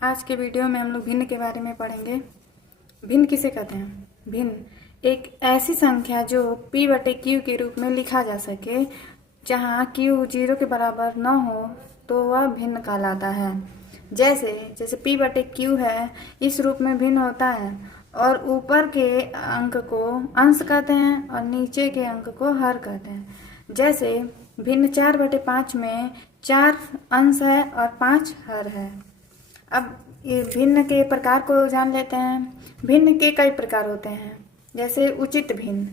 आज के वीडियो में हम लोग भिन्न के बारे में पढ़ेंगे। भिन्न किसे कहते हैं? भिन्न एक ऐसी संख्या जो p बटे q के रूप में लिखा जा सके, जहाँ q 0 के बराबर न हो तो वह भिन्न कहलाता है। जैसे p बटे q है, इस रूप में भिन्न होता है और ऊपर के अंक को अंश कहते हैं और नीचे के अंक को हर कहते हैं। जैसे भिन्न 4/5 में 4 अंश है और 5 हर है। अब ये भिन्न के प्रकार को जान लेते हैं। भिन्न के कई प्रकार होते हैं, जैसे उचित भिन्न।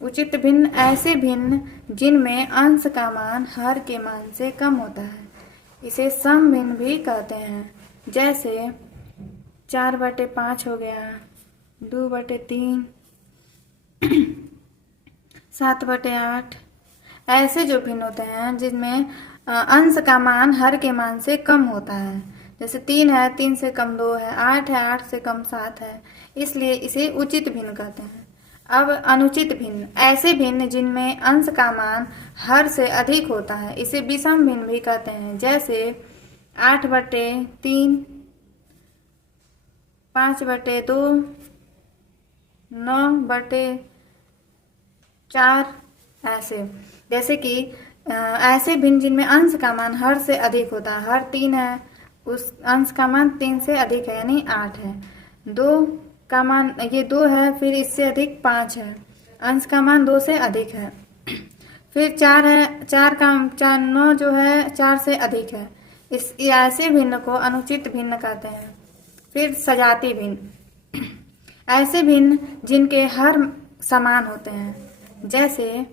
उचित भिन्न ऐसे भिन्न जिनमें अंश का मान हर के मान से कम होता है, इसे सम भिन्न भी कहते हैं। जैसे 4/5 हो गया, 2/3, 7/8। ऐसे जो भिन्न होते हैं जिनमें अंश का मान हर के मान से कम होता है, जैसे 3 है, 3 से कम 2 है, 8 है, 8 से कम 7 है, इसलिए इसे उचित भिन्न कहते हैं। अब अनुचित भिन्न ऐसे भिन्न जिनमें अंश का मान हर से अधिक होता है, इसे विषम भिन्न भी कहते हैं। जैसे 8/3, 5/2, 9/4। जैसे कि ऐसे भिन्न जिनमें अंश का मान हर से अधिक होता है। हर 3 है, उस अंश का मान 3 से अधिक है यानी 8 है। 2 का मान ये 2 है, फिर इससे अधिक 5 है, अंश का मान 2 से अधिक है। फिर 4 है, 9 जो है 4 से अधिक है। इस ऐसे भिन्न को अनुचित भिन्न कहते हैं। फिर सजातीय भिन्न ऐसे भिन्न जिनके हर समान होते हैं, जैसे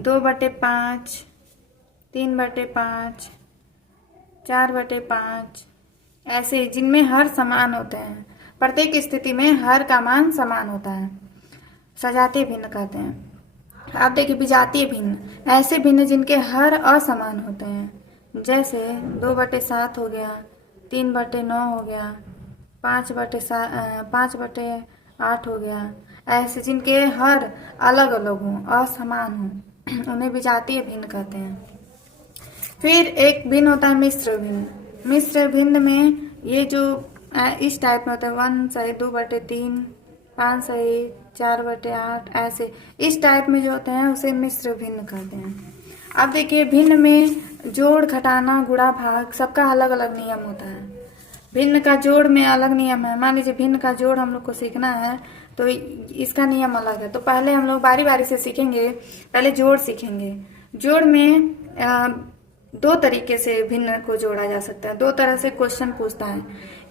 2/5, 3/5, 4/5। ऐसे जिनमें हर समान होते हैं, प्रत्येक स्थिति में हर का मान समान होता है, सजातीय भिन्न कहते हैं। अब देखिए विजातीय भिन्न ऐसे भिन्न जिनके हर असमान होते हैं, जैसे 2/7 हो गया, 3/9 हो गया, 5/8 हो गया। ऐसे जिनके हर अलग अलग हों, असमान हों, उन्हें विजातीय भिन्न कहते हैं। फिर एक भिन्न होता है मिश्र भिन्न। मिश्र भिन्न में ये जो इस टाइप में होता है, 1 सही 2/3, 5 सही 4/8। ऐसे इस टाइप में जो होते हैं उसे मिश्र भिन्न कहते हैं। अब देखिए भिन्न में जोड़, घटाना, गुणा, भाग सबका अलग अलग नियम होता है। भिन्न का जोड़ में अलग नियम है। मान लीजिए भिन्न का जोड़ हम लोग को सीखना है तो इसका नियम अलग है। तो पहले हम लोग बारी बारी से सीखेंगे। पहले जोड़ सीखेंगे। जोड़ में 2 तरीके से भिन्न को जोड़ा जा सकता है। 2 तरह से क्वेश्चन पूछता है।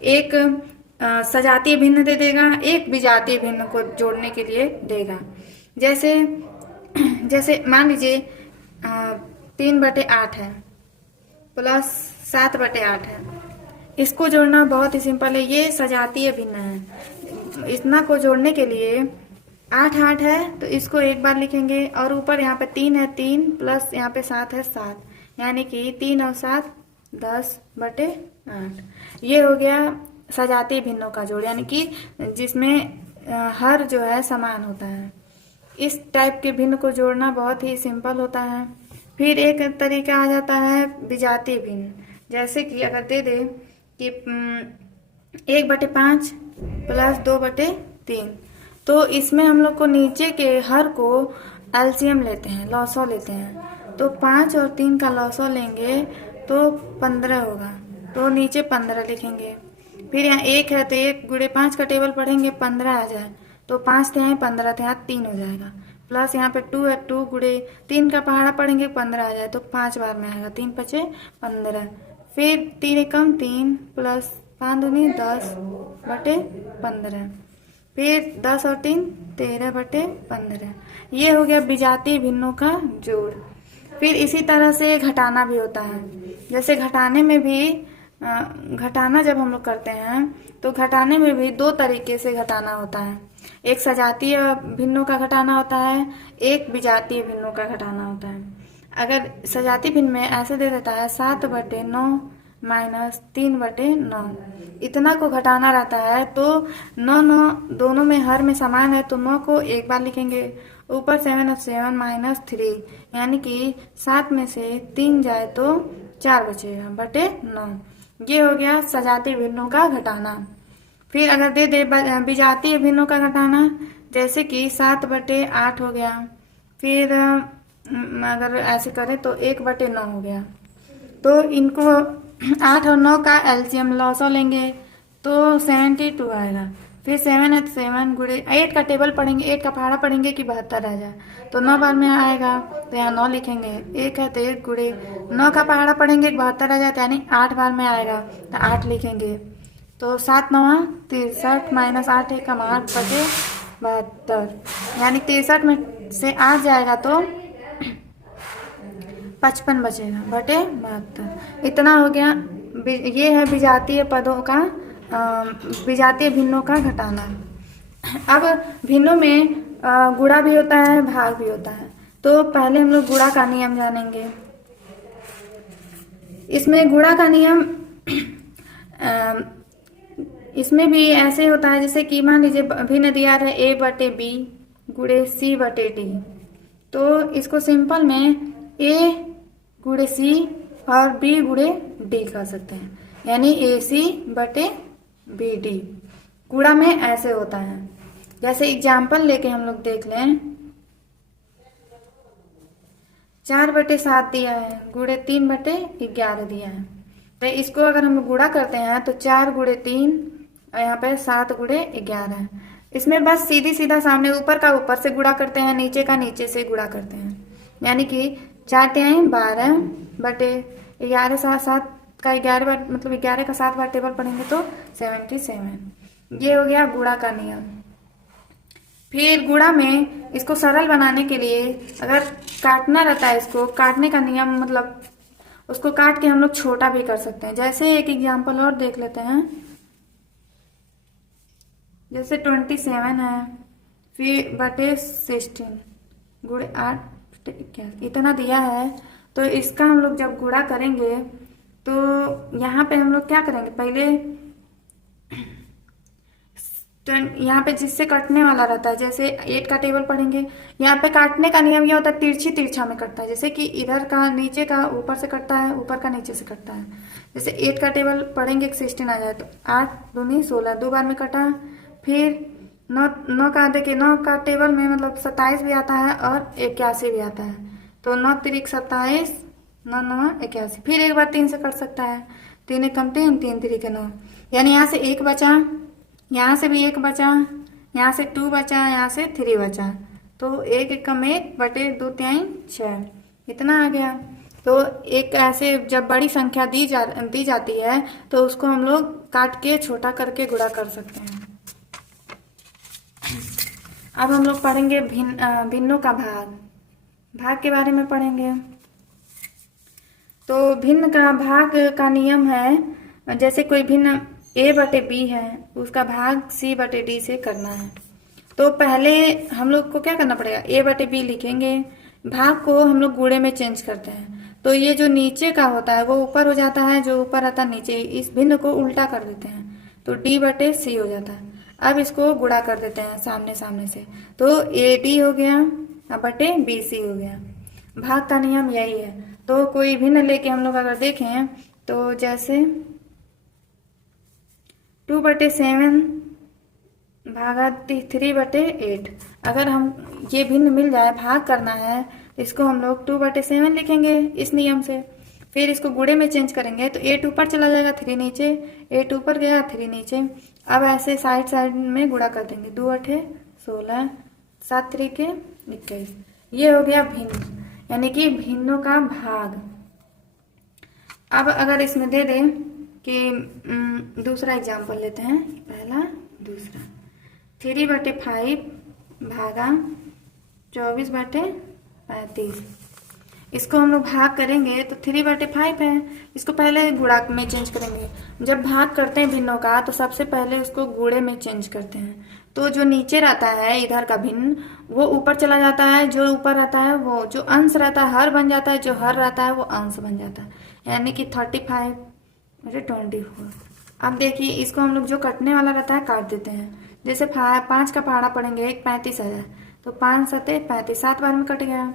एक सजातीय भिन्न दे देगा, एक विजातीय भिन्न को जोड़ने के लिए देगा। जैसे मान लीजिए 3/8 है प्लस 7/8 है। इसको जोड़ना बहुत ही सिंपल है। ये सजातीय भिन्न है। इतना को जोड़ने के लिए 8 है तो इसको एक बार लिखेंगे और ऊपर यहाँ पे 3 है, 3 प्लस यहाँ पे 7 है, 7, यानी कि 3 और 7 10/8। ये हो गया सजातीय भिन्नों का जोड़, यानी कि जिसमें हर जो है समान होता है। इस टाइप के भिन्न को जोड़ना बहुत ही सिंपल होता है। फिर एक तरीका आ जाता है विजातीय भिन्न। जैसे कि अगर दे दे कि 1/5 प्लस 2/3, तो इसमें हम लोग को नीचे के हर को एलसीएम लेते हैं, लॉसो लेते हैं। तो 5 और 3 का लॉसो लेंगे तो 15 होगा, तो नीचे 15 लिखेंगे। फिर यहाँ 1 है तो 1 गुणे 5 का टेबल पढ़ेंगे, 15 आ जाए तो 5 थे यहाँ 15 थे, यहाँ 3 हो जाएगा। प्लस यहाँ पे 2 है, 2 गुणे 3 का पहाड़ा पढ़ेंगे, 15 आ जाए तो 5 बार में आएगा, 3 5 15। फिर 3 एकम 3 प्लस 5 दूनी 10/15। फिर 10 और 3 13/15। ये हो गया विजातीय भिन्नों का जोड़। फिर इसी तरह से घटाना भी होता है। जैसे घटाने में भी घटाना जब हम लोग करते हैं तो घटाने में भी 2 तरीके से घटाना होता है। एक सजातीय भिन्नों का घटाना होता है, एक विजातीय भिन्नों का घटाना होता है। अगर सजातीय भिन्न में ऐसे दे देता है 7/9 माइनस 3/9, इतना को घटाना रहता है तो 9 दोनों में हर में समान है तो 9 को एक बार लिखेंगे। ऊपर 7 और 7 माइनस 3, यानी कि 7 में से 3 जाए तो 4 बचेगा /9। ये हो गया सजातीय भिन्नों का घटाना। फिर अगर दे दे विजातीय भिन्नों का घटाना, जैसे कि 7/8 हो गया। फिर अगर ऐसे करें तो 1/9 हो गया। तो इनको 8 और 9 का एलसीएम लॉसो लेंगे तो 72 आएगा। फिर 7 है तो 7 गुड़े 8 का टेबल पढ़ेंगे, 8 का पहाड़ा पढ़ेंगे कि 72 आ जाए, तो 9 बार में आएगा तो यहाँ 9 लिखेंगे। 1 है तो 1 गुड़े 9 का पहाड़ा पढ़ेंगे 72 आ जाए, यानी 8 बार में आएगा तो 8 लिखेंगे। तो 7 9 63 माइनस 8 1 का 8 बचे 72, यानी 63 में से 8 जाएगा तो 55 बचेगा बटे 72। इतना हो गया। ये है विजातीय पदों का विजातीय भिन्नों का घटाना। अब भिन्नों में गुणा भी होता है, भाग भी होता है। तो पहले हम लोग गुणा का नियम जानेंगे। इसमें गुणा का नियम इसमें भी ऐसे होता है, जैसे कि मान लीजिए भिन्न दिया है A/B गुणे C/D, तो इसको सिंपल में A गुणे C और B गुणे D कर सकते हैं, यानी AC/BD। गुणा में ऐसे होता है। जैसे एग्जाम्पल लेके हम लोग देख लें, 4/7 दिया है गुणे 3/11 दिया है। तो इसको अगर हम गुणा करते हैं तो 4 गुणे 3 और यहाँ पे 7 गुणे 11। इसमें बस सीधी सीधा सामने ऊपर का ऊपर से गुणा करते हैं, नीचे का नीचे से गुणा करते हैं, यानी कि 4 12 बटे 11 7 का 11 बार, मतलब 11 का 7 बार टेबल पढ़ेंगे तो 77। ये हो गया गुणा का नियम। फिर गुणा में इसको सरल बनाने के लिए अगर काटना रहता है, इसको काटने का नियम मतलब उसको काट के हम लोग छोटा भी कर सकते हैं। जैसे एक एग्जाम्पल और देख लेते हैं, जैसे 27 है फिर बटे 16 गुणे 8 इतना दिया है। तो इसका हम लोग जब गुणा करेंगे तो यहाँ पे हम लोग क्या करेंगे, पहले यहाँ पे जिससे कटने वाला रहता है, जैसे 8 का टेबल पढ़ेंगे, यहाँ पे काटने का नियम ये होता है तिरछी तिरछा में कटता है। जैसे कि इधर का नीचे का ऊपर से कटता है, ऊपर का नीचे से कटता है। जैसे 8 का टेबल पढ़ेंगे 16 आ जाए तो 8 दूनी 16 दो बार में कटा। फिर 9 का देखिए 9 का टेबल में मतलब 27 भी आता है और 81 भी आता है, तो 9 तिरिक 27 9 9 81। फिर एक बार 3 से कट सकता है, 3 1 कम 3 3 तिरिक 9, यानी यहाँ से 1 बचा, यहाँ से भी 1 बचा, यहाँ से 2 बचा, यहाँ से 3 बचा, तो 1 1 कम 1 बटे 2 3 6 इतना आ गया। तो एक ऐसे जब बड़ी संख्या दी जाती है तो उसको हम लोग काट के छोटा करके गुणा कर सकते हैं। अब हम लोग पढ़ेंगे भिन्नों का भाग के बारे में पढ़ेंगे। तो भिन्न का भाग का नियम है, जैसे कोई भिन्न A/B है उसका भाग C/D से करना है। तो पहले हम लोग को क्या करना पड़ेगा, A/B लिखेंगे, भाग को हम लोग गुणे में चेंज करते हैं। तो ये जो नीचे का होता है वो ऊपर हो जाता है, जो ऊपर आता है नीचे, इस भिन्न को उल्टा कर देते हैं तो D/C हो जाता है। अब इसको गुणा कर देते हैं सामने सामने से, तो AD हो गया बटे BC हो गया। भाग का नियम यही है। तो कोई भिन्न लेके हम लोग अगर देखें तो जैसे 2/7 भागा 3/8, अगर हम ये भिन्न मिल जाए भाग करना है तो इसको हम लोग 2/7 लिखेंगे इस नियम से। फिर इसको गुणे में चेंज करेंगे तो 8 ऊपर चला जाएगा 3 नीचे, 8 ऊपर गया 3 नीचे। अब ऐसे साइड साइड में गुणा कर देंगे, 2 8 16 7 3 21। ये हो गया भिन्न, यानी कि भिन्नों का भाग। अब अगर इसमें दे दें कि दूसरा एग्जाम्पल लेते हैं, पहला दूसरा 3/5 भागा 24/35। इसको हम लोग भाग करेंगे तो 3/5 है, इसको पहले गुणा में चेंज करेंगे। जब भाग करते हैं भिन्नों का तो सबसे पहले उसको गुणे में चेंज करते हैं, तो जो नीचे रहता है इधर का भिन्न वो ऊपर चला जाता है, जो ऊपर रहता है वो जो अंश रहता है हर बन जाता है, जो हर रहता है वो अंश बन जाता है, यानी कि 35 बटे 24। अब देखिए इसको हम लोग जो कटने वाला रहता है काट देते हैं। जैसे 5 का पहाड़ा पढ़ेंगे 1 35 आ जाए तो 5 7 35 7 बार में कट गया।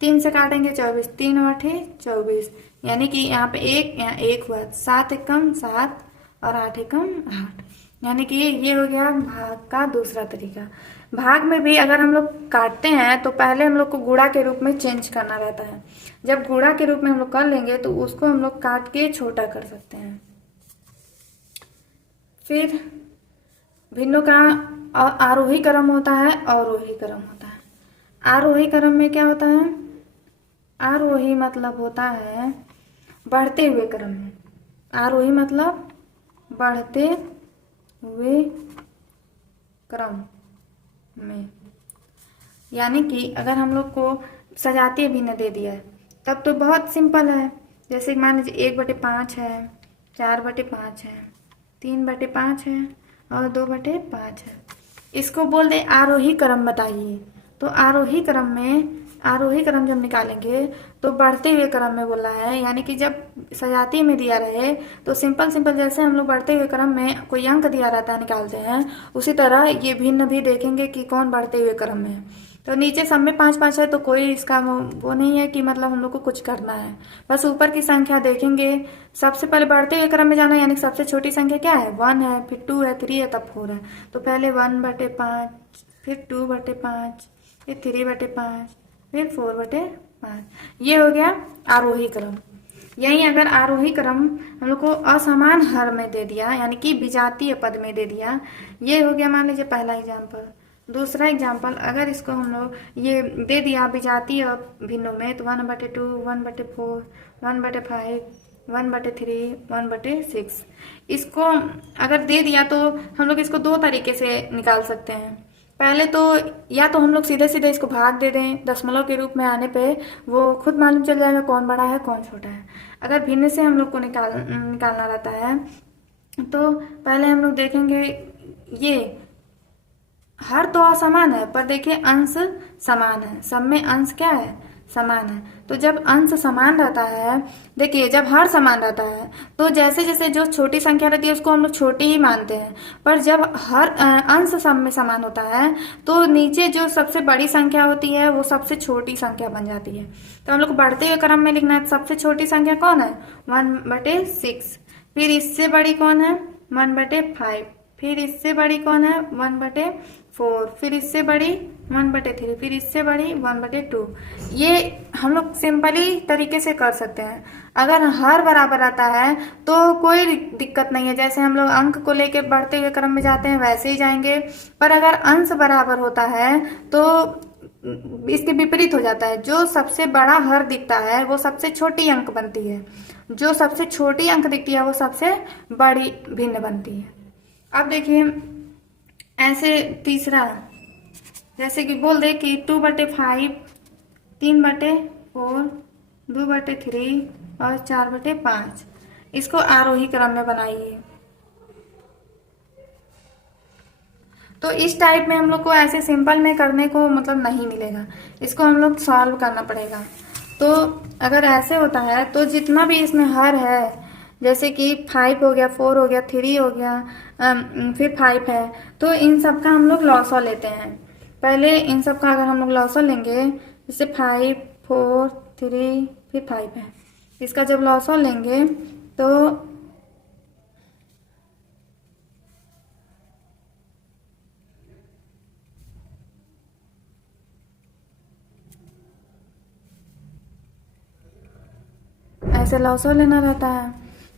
3 से काटेंगे 24 3 8 24, यानी कि यहाँ पे एक, यहाँ एक हुआ, 7 एकम 7 और 8 एकम 8, यानी कि ये हो गया भाग का दूसरा तरीका। भाग में भी अगर हम लोग काटते हैं तो पहले हम लोग को गुणा के रूप में चेंज करना रहता है। जब गुणा के रूप में हम लोग कर लेंगे तो उसको हम लोग काट के छोटा कर सकते हैं। फिर भिन्नों का आरोही क्रम होता है, अवरोही क्रम होता है। आरोही क्रम में क्या होता है? आरोही मतलब होता है बढ़ते हुए क्रम में। आरोही मतलब बढ़ते हुए क्रम में, यानी कि अगर हम लोग को सजातीय भिन्न दे दिया है तब तो बहुत सिंपल है। जैसे मान लीजिए 1/5 है, 4/5 है, 3/5 है और 2/5 है। इसको बोल दे आरोही क्रम बताइए, तो आरोही क्रम में, आरोही क्रम जब निकालेंगे तो बढ़ते हुए क्रम में बोला है, यानी कि जब सजातीय में दिया रहे तो सिंपल सिंपल जैसे हम लोग बढ़ते हुए क्रम में कोई अंक दिया रहता है निकालते हैं, उसी तरह ये भिन्न भी देखेंगे कि कौन बढ़ते हुए क्रम में है। तो नीचे सब में 5-5 है तो कोई इसका वो नहीं है कि मतलब हम लोग को कुछ करना है, बस ऊपर की संख्या देखेंगे। सबसे पहले बढ़ते हुए क्रम में जाना है, यानी सबसे छोटी संख्या क्या है? 1 है, फिर 2 है, 3 है, तब 4 है। तो पहले 1/5, फिर 2/5, फिर 3/5, फिर 4/5। ये हो गया आरोही क्रम। यही अगर आरोही क्रम हम लोग को असमान हर में दे दिया, यानी कि विजातीय पद में दे दिया, ये हो गया मान लीजिए पहला एग्जाम्पल। दूसरा एग्जाम्पल, अगर इसको हम लोग ये दे दिया विजातीय भिन्नों में, तो 1/2, 1/4, 1/5, 1/3, 1/6। इसको अगर दे दिया तो हम लोग इसको दो तरीके से निकाल सकते हैं। पहले तो या तो हम लोग सीधे सीधे इसको भाग दे दें, दशमलव के रूप में आने पे वो खुद मालूम चल जाएगा कौन बड़ा है कौन छोटा है। अगर भिन्न से हम लोग को निकालना रहता है तो पहले हम लोग देखेंगे, ये हर तो असमान है पर देखिए अंश समान है, सब में अंश क्या है? समान है। तो जब अंश समान रहता है, देखिए जब हर समान रहता है तो जैसे जैसे जो छोटी संख्या रहती है उसको हम लोग छोटी ही मानते हैं, पर जब हर अंश सब में समान होता है तो नीचे जो सबसे बड़ी संख्या होती है वो सबसे छोटी संख्या बन जाती है। तो हम लोग को बढ़ते हुए क्रम में लिखना है, सबसे छोटी संख्या कौन है? 1/6। फिर इससे बड़ी कौन है? 1/5। फिर इससे बड़ी कौन है? 1/4। फिर इससे बड़ी 1/3। फिर इससे बड़ी 1/2। ये हम लोग सिंपली तरीके से कर सकते हैं। अगर हर बराबर आता है तो कोई दिक्कत नहीं है, जैसे हम लोग अंक को लेके बढ़ते हुए क्रम में जाते हैं वैसे ही जाएंगे। पर अगर अंश बराबर होता है तो इसके विपरीत हो जाता है, जो सबसे बड़ा हर दिखता है वो सबसे छोटी अंक बनती है, जो सबसे छोटी अंक दिखती है वो सबसे बड़ी भिन्न बनती है। अब देखिए ऐसे तीसरा, जैसे कि बोल दे कि 2/5, 3/4, 2/3 और 4/5। इसको आरोही क्रम में बनाइए। तो इस टाइप में हम लोग को ऐसे सिंपल में करने को मतलब नहीं मिलेगा, इसको हम लोग सॉल्व करना पड़ेगा। तो अगर ऐसे होता है तो जितना भी इसमें हर है, जैसे कि 5 हो गया, 4 हो गया, 3 हो गया, फिर 5 है, तो इन सब का हम लोग लॉसो लेते हैं। पहले इन सब का अगर हम लोग लॉसो लेंगे, जैसे 5, 4, 3 फिर 5 है, इसका जब लॉसो लेंगे तो ऐसे लॉसो लेना रहता है।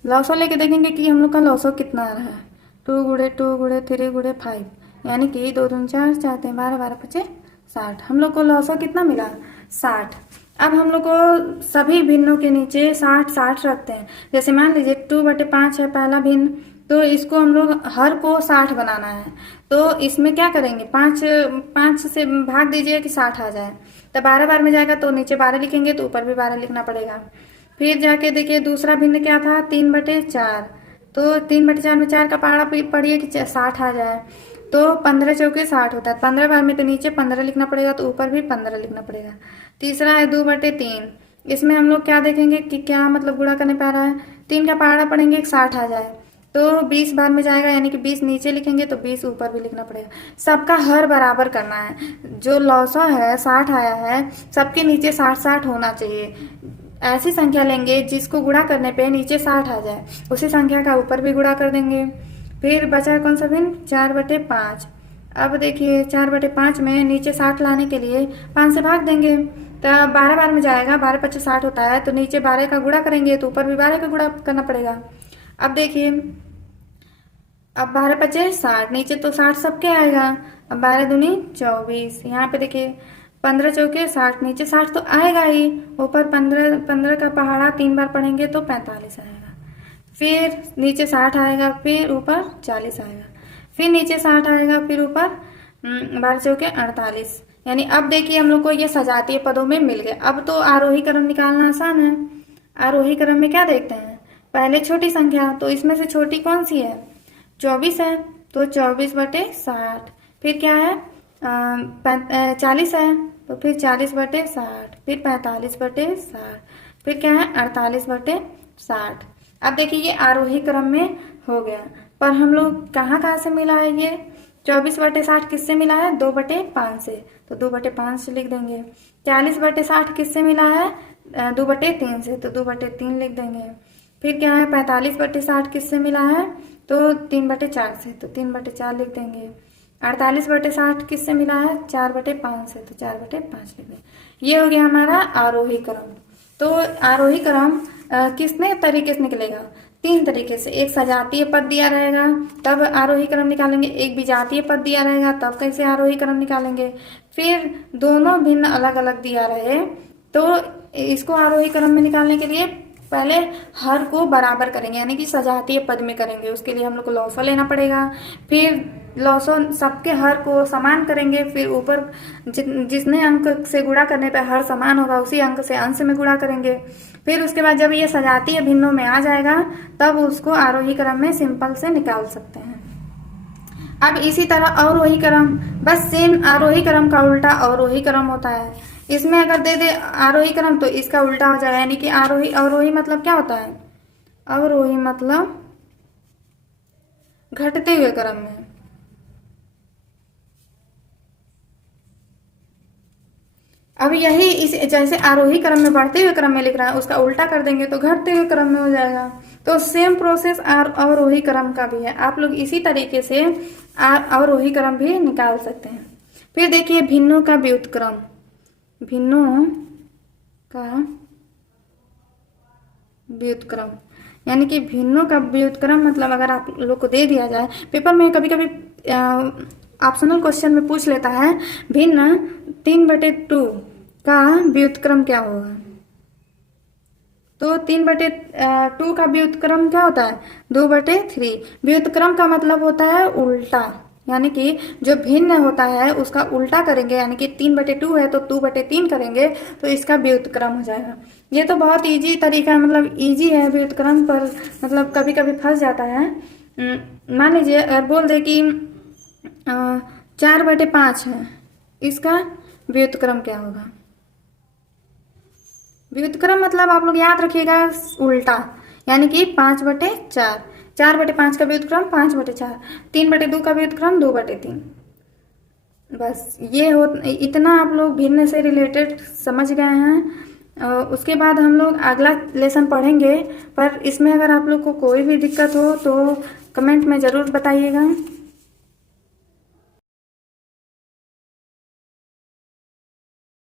लॉसो लेके देखेंगे कि हम लोग का लॉसो कितना आ रहा है। 2 × 2 × 3 × 5, यानी कि 2 दूनी 4, 4 3 12, 12 5 60। हम लोग को लॉसो कितना मिला? 60। अब हम लोग को सभी भिन्नों के नीचे 60 60 रखते हैं। जैसे मान लीजिए 2/5 है पहला भिन्न, तो इसको हम लोग हर को 60 बनाना है। तो इसमें क्या करेंगे, 5 से भाग दीजिए कि 60 आ जाए। तो 12 बार में जाएगा तो नीचे 12 लिखेंगे तो ऊपर भी 12 लिखना पड़ेगा। फिर जाके देखिए दूसरा भिन्न क्या था? 3/4। तो 3/4 में 4 का पहाड़ा पढ़िए कि 60 आ जाए। तो 15 चौके 60 होता है। 15 बार में तो नीचे 15 लिखना पड़ेगा तो ऊपर भी 15 लिखना पड़ेगा। तीसरा है 2/3। इसमें हम लोग क्या देखेंगे कि क्या मतलब गुणा करने पा रहा है। 3 का पहाड़ा पढ़ेंगे 60 आ जाए, तो 20 बार में जाएगा, यानी कि 20 नीचे लिखेंगे तो 20 ऊपर भी लिखना पड़ेगा। सबका हर बराबर करना है। जो लॉसो है 60 आया है, सबके नीचे 60 60 होना चाहिए। ऐसी संख्या लेंगे जिसको गुणा करने पे नीचे 60 आ जाए, उसी संख्या का ऊपर भी गुणा कर देंगे। फिर बचा कौन सा भिन्न, 4/5। अब देखिए 4/5 में नीचे 60 लाने के लिए 5 से भाग देंगे, तो 12 बार में जाएगा, 12×5 60 होता है, तो नीचे 12 का गुणा करेंगे तो ऊपर भी 12 का गुणा करना पड़ेगा। अब देखिए, अब 12×5 60, नीचे तो 60 सबके आएगा, अब 12 दूनी 24, यहाँ पे देखिए 15 चौके 60, नीचे 60 तो आएगा ही, ऊपर 15 का पहाड़ा 3 बार पढ़ेंगे तो 45 आएगा, फिर नीचे 60 आएगा, फिर ऊपर 40 आएगा, फिर नीचे 60 आएगा, फिर ऊपर 12 चौके 48। यानी अब देखिए हम लोग को ये सजातीय पदों में मिल गए। अब तो आरोही क्रम निकालना आसान है। आरोही क्रम में क्या देखते हैं, पहले छोटी संख्या, तो इसमें से छोटी कौन सी है, 24 है, तो 24/60। फिर क्या है, 40 है, तो फिर 40/60, फिर 45/60, फिर क्या है 48/60। अब देखिए ये आरोही क्रम में हो गया, पर हम लोग कहाँ से मिला है ये 24/60 किससे मिला है, 2/5 से, तो 2/5 से लिख देंगे। 40/60 किससे मिला है, 2/3 से, तो 2/3 लिख देंगे। फिर क्या है 45/60 किससे मिला है, तो 3/4 से, तो 3/4 लिख देंगे। 48/60 किससे मिला है, 4/5 से, तो 4/5 लिख देंगे। ये हो गया हमारा आरोही क्रम। तो आरोही क्रम किसने तरीके से निकलेगा, 3 तरीके से। एक सजातीय पद दिया रहेगा तब आरोही क्रम निकालेंगे, एक विजातीय पद दिया रहेगा तब कैसे आरोही क्रम निकालेंगे, फिर दोनों भिन्न अलग अलग दिया रहे तो इसको आरोही क्रम में निकालने के लिए पहले हर को बराबर करेंगे, यानी कि सजातीय पद में करेंगे। उसके लिए हम लोग को लॉसो लेना पड़ेगा, फिर लॉसो सबके हर को समान करेंगे, फिर ऊपर जितने अंक से गुणा करने पर हर समान होगा उसी अंक से अंश में गुणा करेंगे। फिर उसके बाद जब ये सजातीय भिन्नों में आ जाएगा तब उसको आरोही क्रम में सिंपल से निकाल सकते हैं। अब इसी तरह अवरोही क्रम, बस सेम आरोही क्रम का उल्टा अवरोही क्रम होता है। इसमें अगर दे दे आरोही क्रम तो इसका उल्टा हो जाएगा, यानी कि आरोही अवरोही मतलब क्या होता है, अवरोही मतलब घटते हुए क्रम में। अब यही इस जैसे आरोही क्रम में बढ़ते हुए क्रम में लिख रहा है उसका उल्टा कर देंगे तो घटते हुए क्रम में हो जाएगा। तो सेम प्रोसेस अवरोही क्रम का भी है, आप लोग इसी तरीके से अवरोही क्रम भी निकाल सकते हैं। फिर देखिए भिन्नों का व्युत्क्रम, भिन्नों का व्युत्क्रम, यानी कि भिन्नों का व्युत्क्रम मतलब अगर आप लोग को दे दिया जाए पेपर में, कभी कभी ऑप्शनल क्वेश्चन में पूछ लेता है भिन्न 3/2 का व्युत्क्रम क्या होगा, तो 3/2 का व्युत्क्रम क्या होता है, 2/3। व्युत्क्रम का मतलब होता है उल्टा, यानी कि जो भिन्न होता है उसका उल्टा करेंगे, यानी कि 3/2 है तो 2/3 करेंगे तो इसका व्युत्क्रम हो जाएगा। ये तो बहुत इजी तरीका है, मतलब इजी है व्युत्क्रम, पर मतलब कभी कभी फंस जाता है। मान लीजिए अगर बोल दे कि 4/5 है, इसका व्युत्क्रम क्या होगा, व्युत्क्रम मतलब आप लोग याद रखिएगा उल्टा, यानी कि 5/4, 4/5 का व्युत्क्रम 5/4, 3/2 का व्युत्क्रम 2/3। बस ये हो, इतना आप लोग भिन्न से रिलेटेड समझ गए हैं। उसके बाद हम लोग अगला लेसन पढ़ेंगे, पर इसमें अगर आप लोग को कोई भी दिक्कत हो तो कमेंट में ज़रूर बताइएगा।